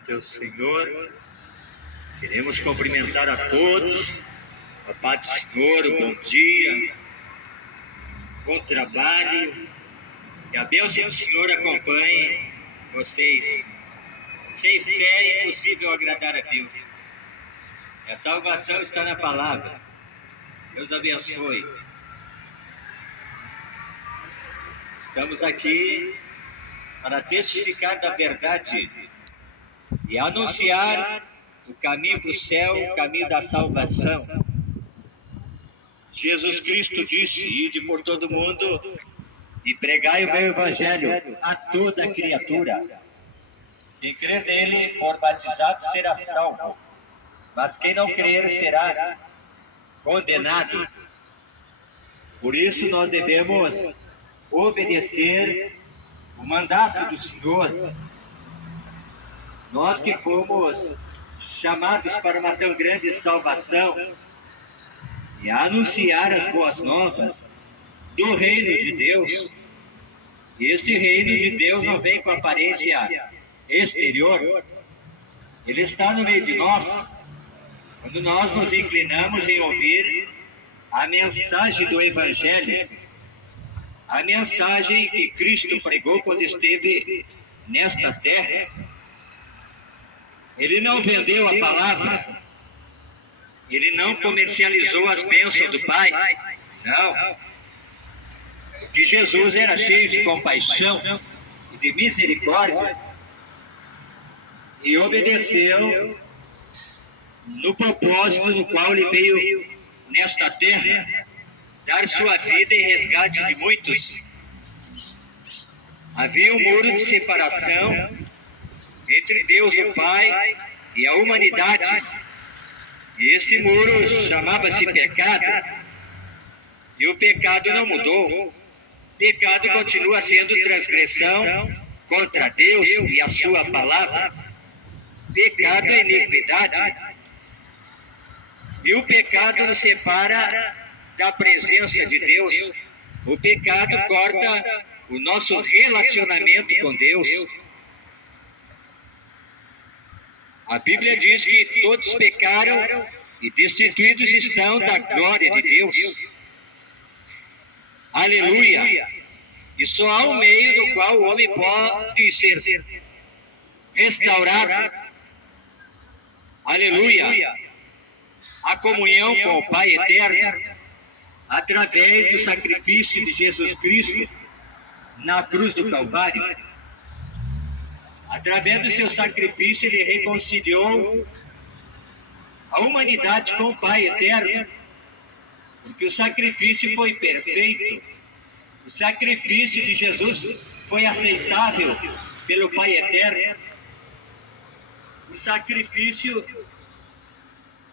perante o Senhor. Queremos cumprimentar a todos, a paz do Senhor, bom dia, bom trabalho, que a bênção do Senhor acompanhe vocês. Sem fé é impossível agradar a Deus. A salvação está na palavra. Deus abençoe. Estamos aqui para testificar da verdade e anunciar o caminho para o céu, o caminho da salvação. Jesus Cristo disse: ide por todo mundo e pregai o meu evangelho a toda criatura. Quem crer nele, for batizado, será salvo, mas quem não crer será condenado. Por isso nós devemos obedecer o mandato do Senhor. Nós que fomos chamados para uma tão grande salvação e anunciar as boas novas do reino de Deus. Este reino de Deus não vem com aparência exterior, ele está no meio de nós. Quando nós nos inclinamos em ouvir a mensagem do Evangelho, a mensagem que Cristo pregou quando esteve nesta terra, ele não vendeu a palavra, ele não comercializou as bênçãos do Pai, não. Porque Jesus era cheio de compaixão e de misericórdia e obedeceu no propósito no qual ele veio nesta terra, dar sua vida em resgate de muitos. Havia um muro de separação entre Deus o Pai e a humanidade. E este muro chamava-se pecado. E o pecado não mudou. Pecado continua sendo transgressão contra Deus e a sua palavra. Pecado é iniquidade. E o pecado nos separa da presença de Deus. O pecado corta o nosso relacionamento com Deus. A Bíblia diz que todos pecaram e destituídos estão da glória de Deus. Aleluia! E só há um meio no qual o homem pode ser restaurado. Aleluia! A comunhão com o Pai eterno, através do sacrifício de Jesus Cristo na cruz do Calvário. Através do seu sacrifício, ele reconciliou a humanidade com o Pai eterno, porque o sacrifício foi perfeito. O sacrifício de Jesus foi aceitável pelo Pai eterno. O sacrifício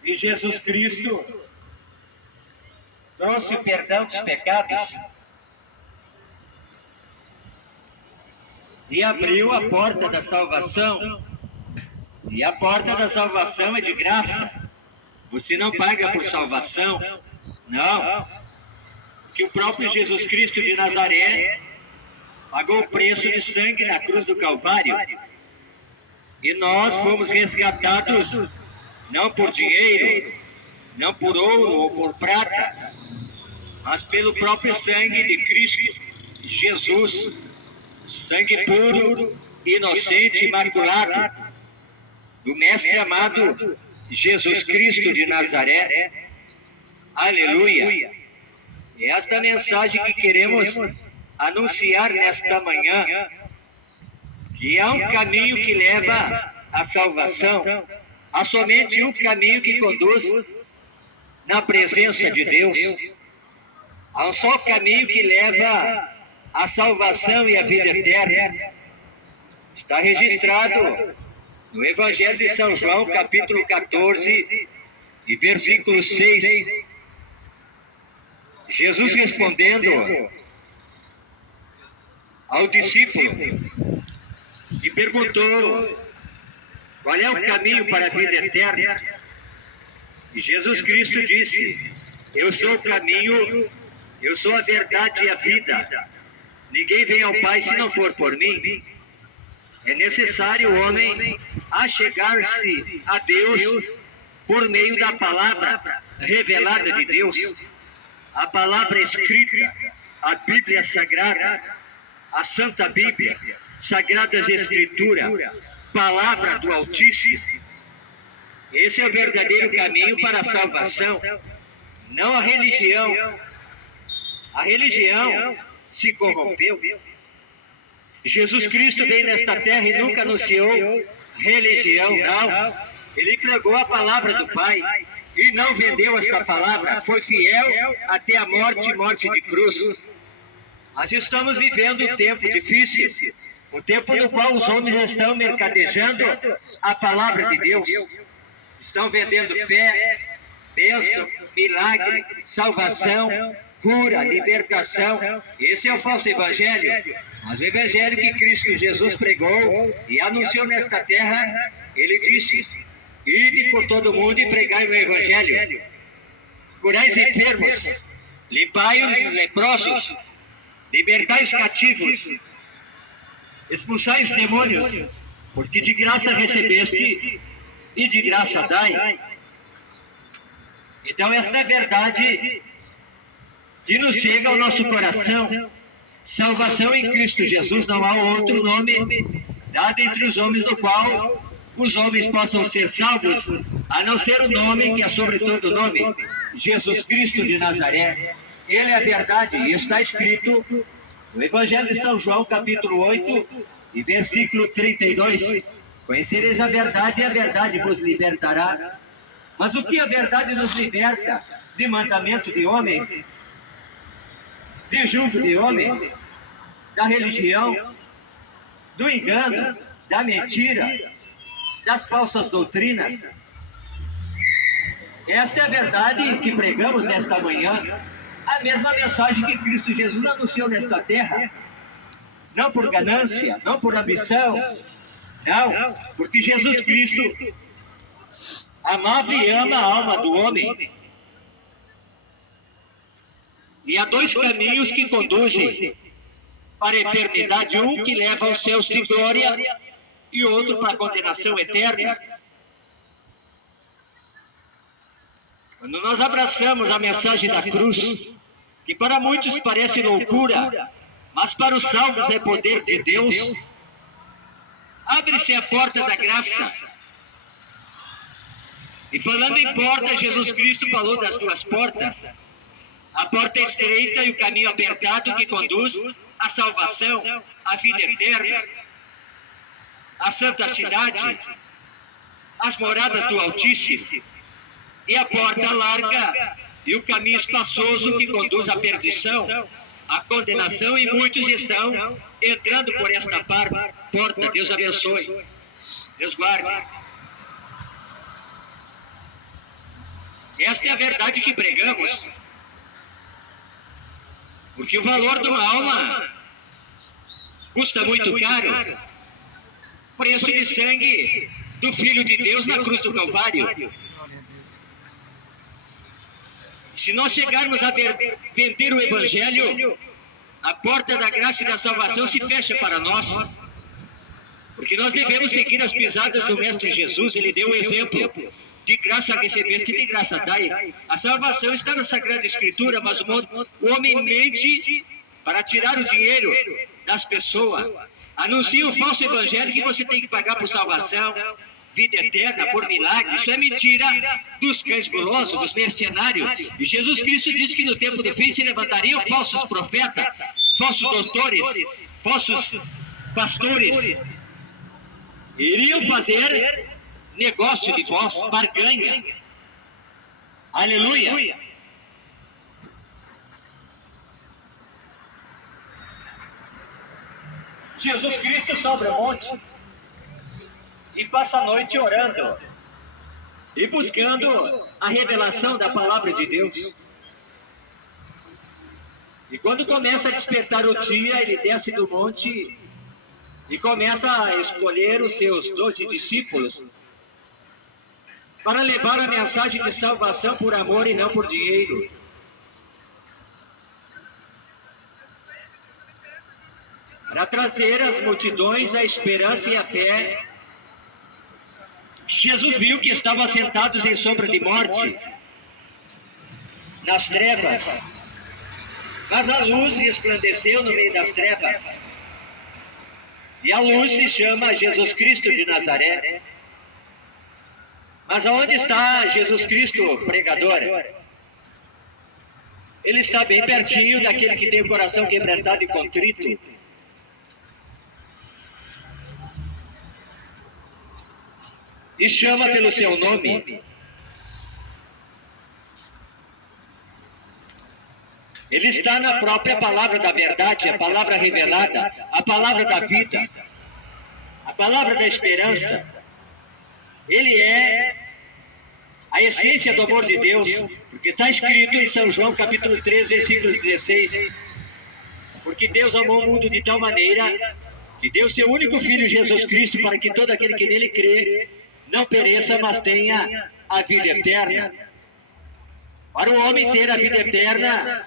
de Jesus Cristo trouxe o perdão dos pecados e abriu a porta da salvação. E a porta da salvação é de graça. Você não paga por salvação, não. Porque o próprio Jesus Cristo de Nazaré pagou o preço de sangue na cruz do Calvário. E nós fomos resgatados não por dinheiro, não por ouro ou por prata, mas pelo próprio sangue de Cristo Jesus. Sangue puro, inocente, imaculado, do Mestre amado Jesus Cristo de Nazaré. Aleluia! É esta mensagem que queremos anunciar nesta manhã, que há um caminho que leva à salvação, há somente um caminho que conduz na presença de Deus. Há um só caminho que leva a salvação e a vida eterna. Está registrado no Evangelho de São João, capítulo 14, e versículo 6. Jesus respondendo ao discípulo que perguntou qual é o caminho para a vida eterna. E Jesus Cristo disse: eu sou o caminho, eu sou a verdade e a vida. Ninguém vem ao Pai se não for por mim. É necessário o homem a chegar-se a Deus por meio da palavra revelada de Deus, a palavra escrita, a Bíblia Sagrada, a Santa Bíblia, Sagradas Escrituras, palavra do Altíssimo. Esse é o verdadeiro caminho para a salvação, não a religião. A religião se corrompeu. Jesus Cristo veio nesta terra e nunca anunciou religião, não. Ele pregou a palavra do Pai e não vendeu essa palavra. Foi fiel até a morte, morte de cruz. Nós estamos vivendo um tempo difícil, um tempo no qual os homens estão mercadejando a palavra de Deus. Estão vendendo fé, bênção, milagre, salvação, cura, libertação. Esse é o falso evangelho. Mas o evangelho que Cristo Jesus pregou e anunciou nesta terra, ele disse: ide por todo mundo e pregai o evangelho. Curai os enfermos, limpai os leprosos, libertai os cativos, expulsai os demônios, porque de graça recebeste e de graça dai. Então esta é a verdade que nos chega ao nosso coração. Salvação em Cristo Jesus, não há outro nome dado entre os homens no qual os homens possam ser salvos, a não ser o nome que é sobre todo nome, Jesus Cristo de Nazaré. Ele é a verdade, e está escrito no Evangelho de São João, capítulo 8, e versículo 32. Conhecereis a verdade, e a verdade vos libertará. Mas o que a verdade nos liberta? De mandamento de homens, de julgo de homens, da religião, do engano, da mentira, das falsas doutrinas. Esta é a verdade que pregamos nesta manhã, a mesma mensagem que Cristo Jesus anunciou nesta terra, não por ganância, não por ambição, não, porque Jesus Cristo amava e ama a alma do homem. E há dois caminhos que conduzem para a eternidade, um que leva aos céus de glória e outro para a condenação eterna. Quando nós abraçamos a mensagem da cruz, que para muitos parece loucura, mas para os salvos é poder de Deus, abre-se a porta da graça. E falando em porta, Jesus Cristo falou das duas portas. A porta estreita e o caminho apertado que conduz à salvação, à vida eterna, à santa cidade, às moradas do Altíssimo. E a porta larga e o caminho espaçoso que conduz à perdição, à condenação, e muitos estão entrando por esta porta. Deus abençoe. Deus guarde. Esta é a verdade que pregamos. Porque o valor de uma alma custa muito caro. Preço de sangue do Filho de Deus na cruz do Calvário. Se nós chegarmos a vender o Evangelho, a porta da graça e da salvação se fecha para nós. Porque nós devemos seguir as pisadas do Mestre Jesus. Ele deu o exemplo: de graça recebeste, de graça dai. A salvação está na Sagrada Escritura, mas o homem mente para tirar o dinheiro das pessoas. Anuncia o falso evangelho que você tem que pagar por salvação, vida eterna, por milagre. Isso é mentira dos cães gulosos, dos mercenários. E Jesus Cristo disse que no tempo do fim se levantariam falsos profetas, falsos doutores, falsos pastores. Iriam fazer negócio de vós, barganha. Aleluia. Jesus Cristo sobe ao monte e passa a noite orando e buscando a revelação da palavra de Deus. E quando começa a despertar o dia, ele desce do monte e começa a escolher os seus 12 discípulos para levar a mensagem de salvação por amor e não por dinheiro. Para trazer às multidões a esperança e a fé Jesus viu que estavam assentados em sombra de morte, nas trevas, mas a luz resplandeceu no meio das trevas. E a luz se chama Jesus Cristo de Nazaré. Mas aonde está Jesus Cristo, pregador? Ele está bem pertinho daquele que tem o coração quebrantado e contrito. E chama pelo seu nome. Ele está na própria palavra da verdade, a palavra revelada, a palavra da vida, a palavra da esperança. Ele é a essência do amor de Deus, porque está escrito em São João capítulo 3, versículo 16, porque Deus amou o mundo de tal maneira que deu seu único Filho Jesus Cristo para que todo aquele que nele crê não pereça, mas tenha a vida eterna. Para o homem ter a vida eterna,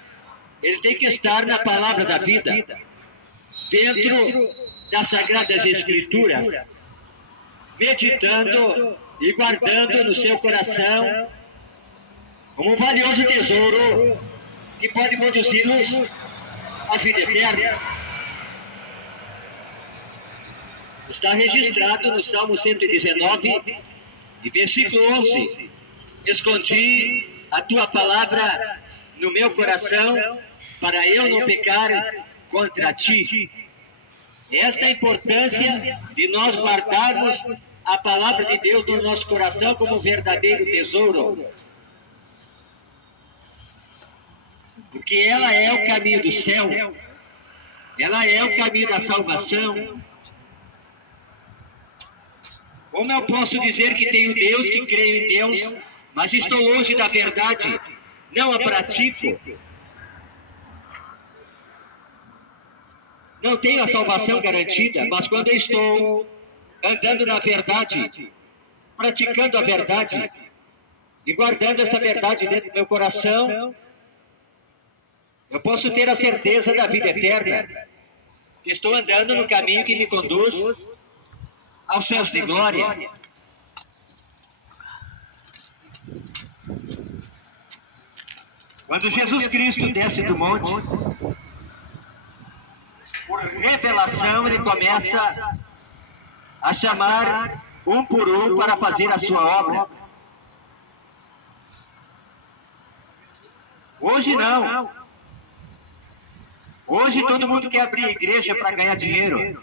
ele tem que estar na palavra da vida, dentro das Sagradas Escrituras, meditando e guardando no seu coração como um valioso tesouro que pode conduzi-los à vida eterna. Está registrado no Salmo 119, e versículo 11: escondi a tua palavra no meu coração, para eu não pecar contra ti. Esta é a importância de nós guardarmos a palavra de Deus no nosso coração como verdadeiro tesouro. Porque ela é o caminho do céu, ela é o caminho da salvação. Como eu posso dizer que tenho Deus, que creio em Deus, mas estou longe da verdade, não a pratico? Não tenho a salvação garantida, mas quando eu estou andando na verdade, praticando a verdade e guardando essa verdade dentro do meu coração, eu posso ter a certeza da vida eterna, que estou andando no caminho que me conduz aos céus de glória. Quando Jesus Cristo desce do monte, por revelação, ele começa a chamar um por um para fazer a sua obra. Hoje não. Hoje todo mundo quer abrir igreja para ganhar dinheiro.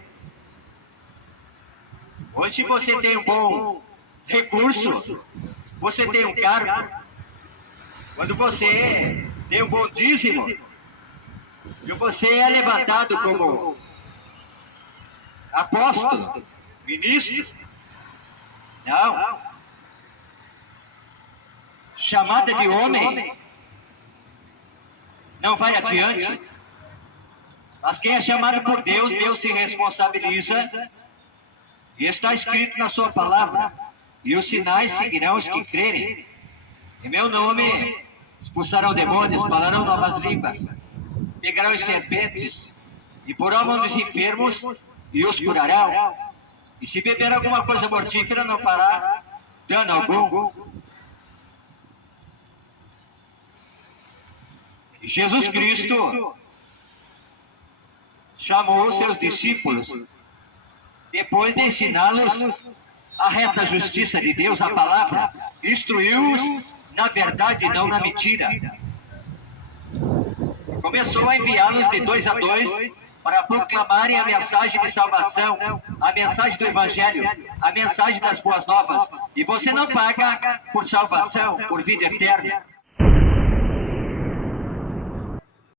Hoje, se você tem um bom recurso, você tem um cargo, quando você tem um bom dízimo, e você é levantado como apóstolo, ministro, não. Chamada de homem não vai adiante. Mas quem é chamado por Deus, Deus se responsabiliza. E está escrito na sua palavra: e os sinais seguirão os que crerem. Em meu nome expulsarão demônios, falarão novas línguas, pegarão as serpentes, e porão a mão dos enfermos e os curarão. E se beber alguma coisa mortífera, não fará dano algum. E Jesus Cristo chamou seus discípulos, depois de ensiná-los a reta justiça de Deus, a palavra, instruiu-os na verdade e não na mentira. Começou a enviá-los de 2 a 2 para proclamarem a mensagem de salvação, a mensagem do Evangelho, a mensagem das boas novas. E você não paga por salvação, por vida eterna.